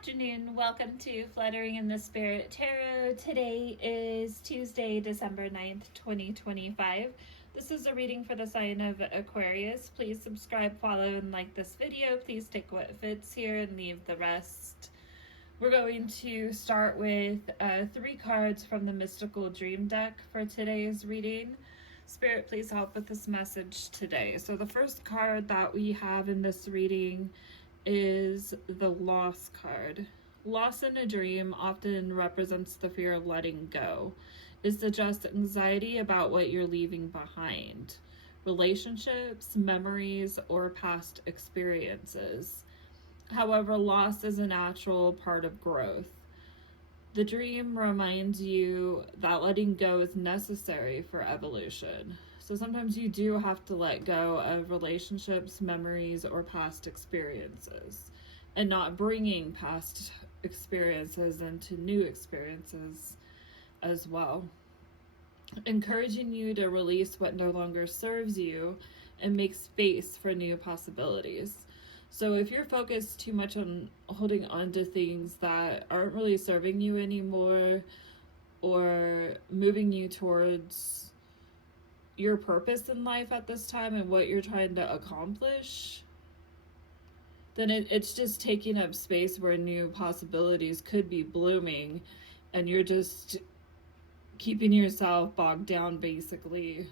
afternoon. Welcome to Fluttering in the Spirit Tarot. Today is Tuesday, December 9th, 2025. This is a reading for the sign of Aquarius. Please subscribe, follow, and like this video. Please take what fits here and leave the rest. We're going to start with 3 cards from the Mystical Dream deck for today's reading. Spirit, please help with this message today. So the first card that we have in this reading is the loss card. Loss in a dream often represents the fear of letting go. It suggests anxiety about what you're leaving behind, relationships, memories, or past experiences. However, loss is a natural part of growth. The dream reminds you that letting go is necessary for evolution. So sometimes you do have to let go of relationships, memories, or past experiences, and not bringing past experiences into new experiences as well. Encouraging you to release what no longer serves you and make space for new possibilities. So if you're focused too much on holding on to things that aren't really serving you anymore or moving you towards your purpose in life at this time and what you're trying to accomplish, then it's just taking up space where new possibilities could be blooming, and you're just keeping yourself bogged down basically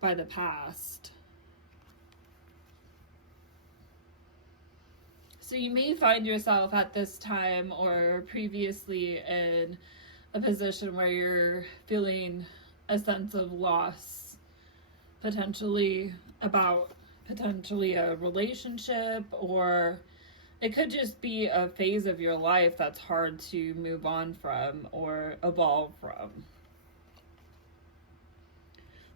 by the past. So you may find yourself at this time or previously in a position where you're feeling a sense of loss, potentially about a relationship, or it could just be a phase of your life that's hard to move on from or evolve from.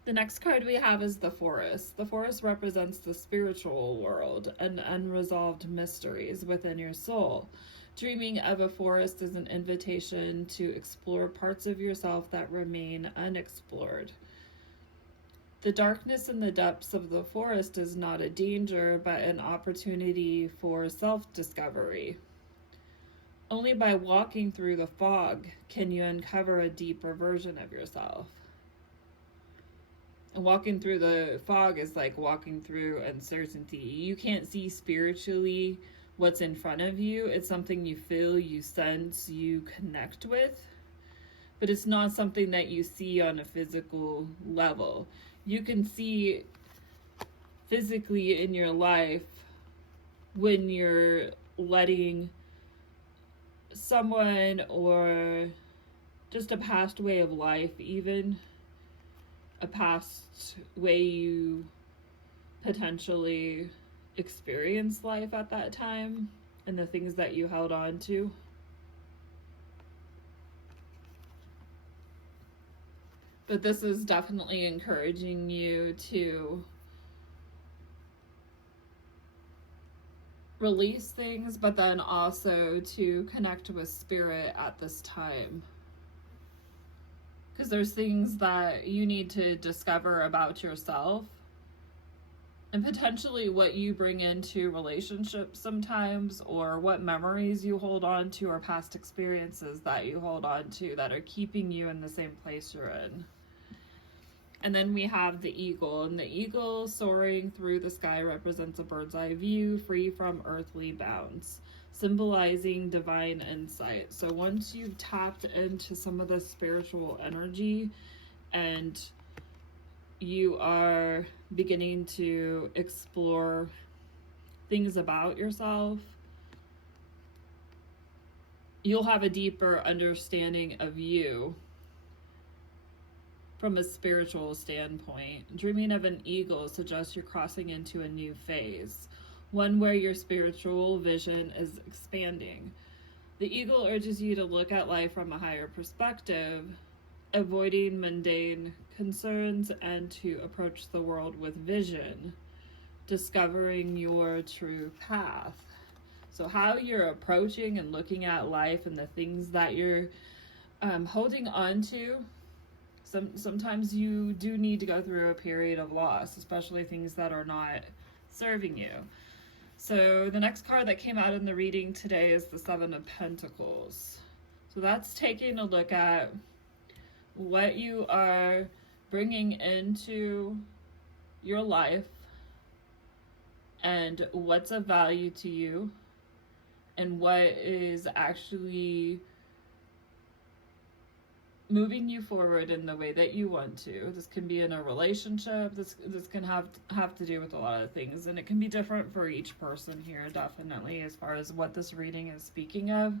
The next card we have is the Forest. The Forest represents the spiritual world and unresolved mysteries within your soul. Dreaming of a forest is an invitation to explore parts of yourself that remain unexplored. The darkness in the depths of the forest is not a danger, but an opportunity for self-discovery. Only by walking through the fog can you uncover a deeper version of yourself. And walking through the fog is like walking through uncertainty. You can't see spiritually what's in front of you. It's something you feel, you sense, you connect with. But it's not something that you see on a physical level. You can see physically in your life when you're letting someone or just a past way of life, even a past way you potentially experienced life at that time and the things that you held on to. But this is definitely encouraging you to release things, but then also to connect with spirit at this time. Because there's things that you need to discover about yourself and potentially what you bring into relationships sometimes, or what memories you hold on to, or past experiences that you hold on to that are keeping you in the same place you're in. And then we have the eagle, and the eagle soaring through the sky represents a bird's eye view free from earthly bounds, symbolizing divine insight. So once you've tapped into some of the spiritual energy and you are beginning to explore things about yourself, you'll have a deeper understanding of you from a spiritual standpoint. Dreaming of an eagle suggests you're crossing into a new phase, one where your spiritual vision is expanding. The eagle urges you to look at life from a higher perspective, avoiding mundane concerns, and to approach the world with vision, discovering your true path. So how you're approaching and looking at life and the things that you're holding on to. Sometimes you do need to go through a period of loss, especially things that are not serving you. So the next card that came out in the reading today is the Seven of Pentacles. So that's taking a look at what you are bringing into your life and what's of value to you and what is actually moving you forward in the way that you want to. This can be in a relationship. This can have to do with a lot of things, and it can be different for each person here, definitely, as far as what this reading is speaking of.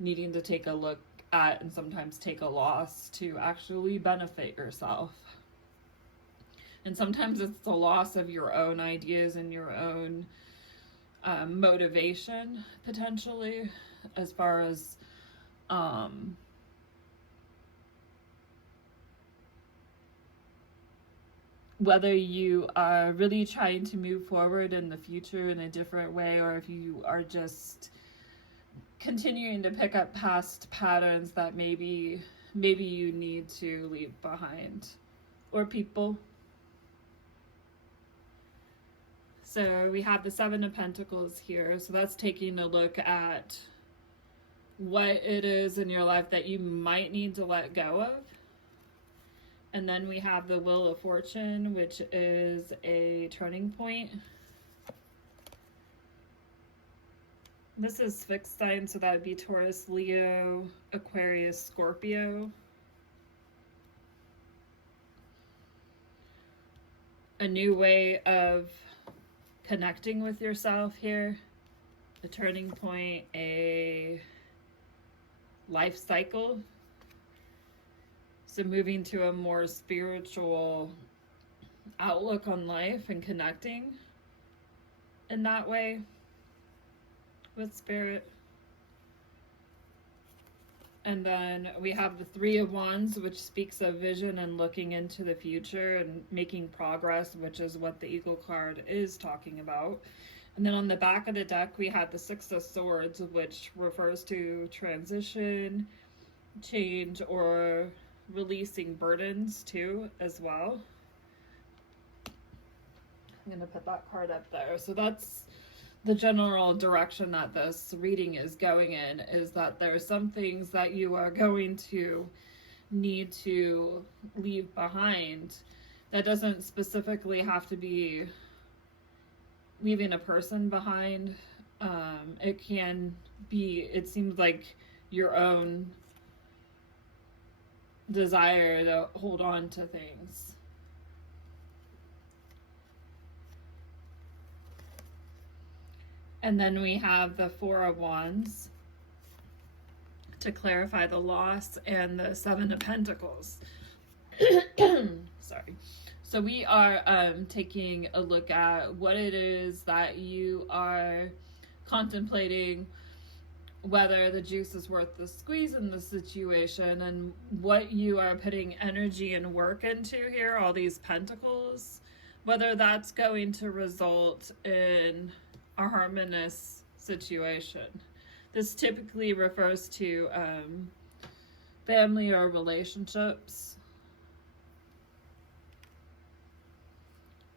Needing to take a look at and sometimes take a loss to actually benefit yourself. And sometimes it's the loss of your own ideas and your own motivation, potentially, as far as whether you are really trying to move forward in the future in a different way, or if you are just continuing to pick up past patterns that maybe you need to leave behind, or people. So we have the Seven of Pentacles here. So that's taking a look at what it is in your life that you might need to let go of. And then we have the Wheel of Fortune, which is a turning point. This is fixed sign, so that would be Taurus, Leo, Aquarius, Scorpio. A new way of connecting with yourself here. A turning point, a life cycle. So moving to a more spiritual outlook on life and connecting in that way with spirit. And then we have the Three of Wands, which speaks of vision and looking into the future and making progress, which is what the Eagle card is talking about. And then on the back of the deck, we have the Six of Swords, which refers to transition, change, or releasing burdens too, as well. I'm going to put that card up there. So that's the general direction that this reading is going in, is that there are some things that you are going to need to leave behind. That doesn't specifically have to be leaving a person behind. It can be, it seems like, your own desire to hold on to things. And then we have the Four of Wands to clarify the loss, and the Seven of Pentacles. Sorry. So we are taking a look at what it is that you are contemplating, whether the juice is worth the squeeze in the situation, and what you are putting energy and work into here, all these pentacles, whether that's going to result in a harmonious situation. This typically refers to family or relationships.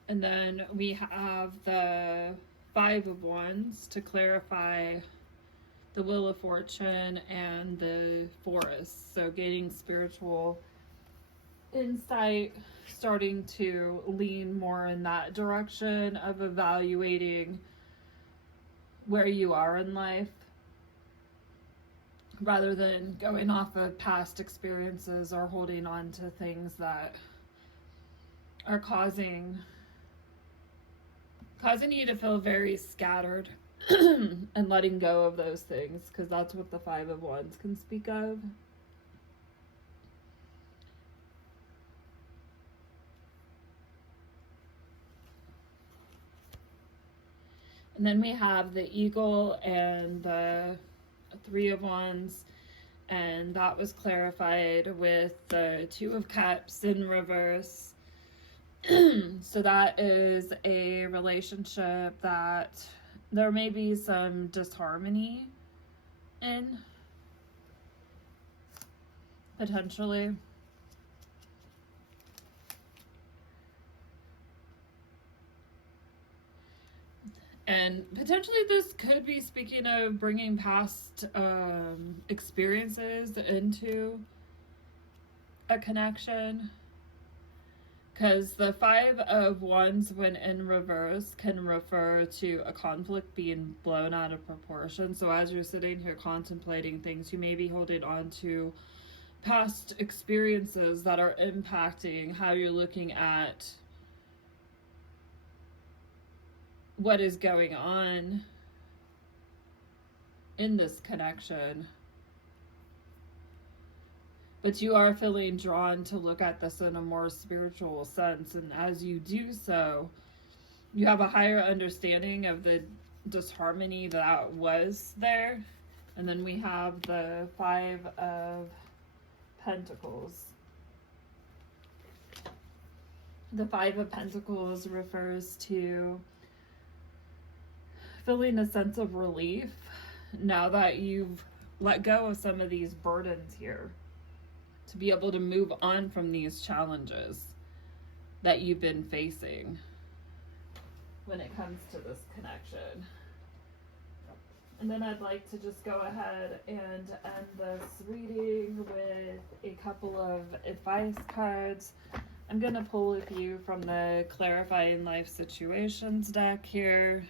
And then we have the Five of Wands to clarify the Wheel of Fortune and the Forest. So gaining spiritual insight, starting to lean more in that direction of evaluating where you are in life, rather than going off of past experiences or holding on to things that are causing you to feel very scattered. And letting go of those things, because that's what the Five of Wands can speak of. And then we have the Eagle and the Three of Wands, and that was clarified with the Two of Cups in reverse. So that is a relationship that there may be some disharmony in, potentially. And potentially this could be speaking of bringing past experiences into a connection. Because the 5 of Wands, when in reverse, can refer to a conflict being blown out of proportion. So as you're sitting here contemplating things, you may be holding on to past experiences that are impacting how you're looking at what is going on in this connection. But you are feeling drawn to look at this in a more spiritual sense. And as you do so, you have a higher understanding of the disharmony that was there. And then we have the 5 of Pentacles. The 5 of Pentacles refers to feeling a sense of relief now that you've let go of some of these burdens here, to be able to move on from these challenges that you've been facing when it comes to this connection. And then I'd like to just go ahead and end this reading with a couple of advice cards. I'm going to pull a few from the Clarifying Life Situations deck here.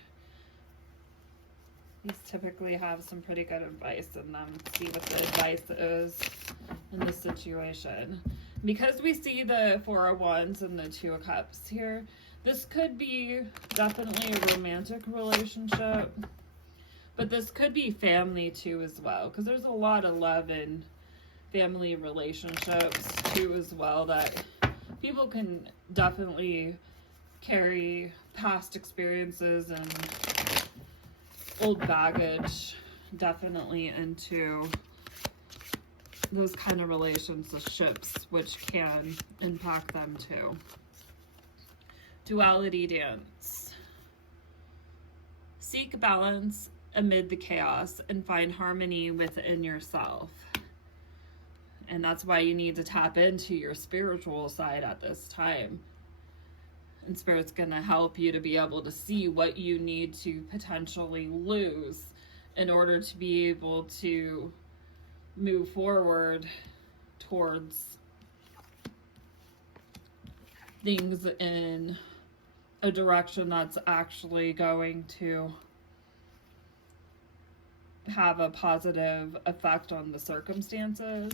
These typically have some pretty good advice in them. See what the advice is in this situation. Because we see the 4 of Wands and the 2 of Cups here, this could be definitely a romantic relationship, but this could be family too as well, because there's a lot of love in family relationships too as well, that people can definitely carry past experiences and old baggage definitely into those kind of relationships, which can impact them too. Duality dance. Seek balance amid the chaos and find harmony within yourself. And that's why you need to tap into your spiritual side at this time. And Spirit's going to help you to be able to see what you need to potentially lose in order to be able to move forward towards things in a direction that's actually going to have a positive effect on the circumstances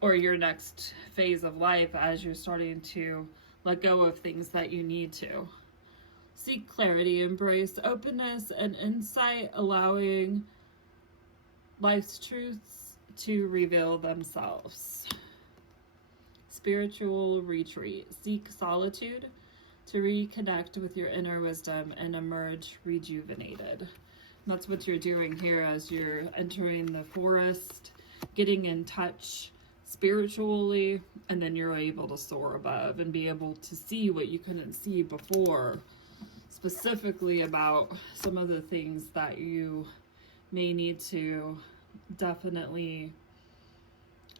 or your next phase of life as you're starting to let go of things that you need to. Seek clarity, embrace openness and insight, allowing life's truths to reveal themselves. Spiritual retreat. Seek solitude to reconnect with your inner wisdom and emerge rejuvenated. And that's what you're doing here as you're entering the forest, getting in touch spiritually, and then you're able to soar above and be able to see what you couldn't see before, specifically about some of the things that you may need to definitely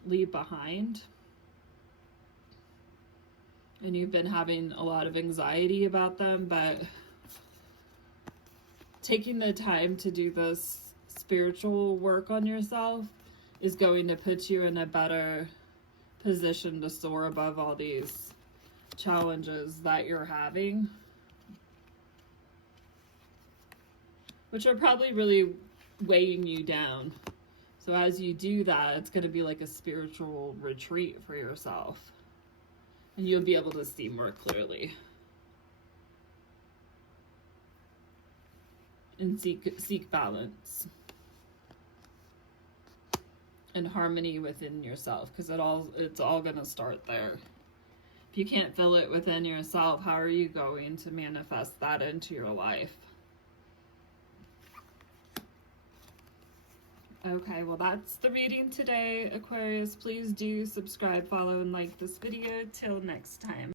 leave behind. And you've been having a lot of anxiety about them, but taking the time to do this spiritual work on yourself is going to put you in a better position to soar above all these challenges that you're having, which are probably really weighing you down. So as you do that, it's going to be like a spiritual retreat for yourself, and you'll be able to see more clearly and seek balance and harmony within yourself, because it's all going to start there. If you can't feel it within yourself, how are you going to manifest that into your life? Okay, well, that's the reading today, Aquarius. Please do subscribe, follow, and like this video. Till next time.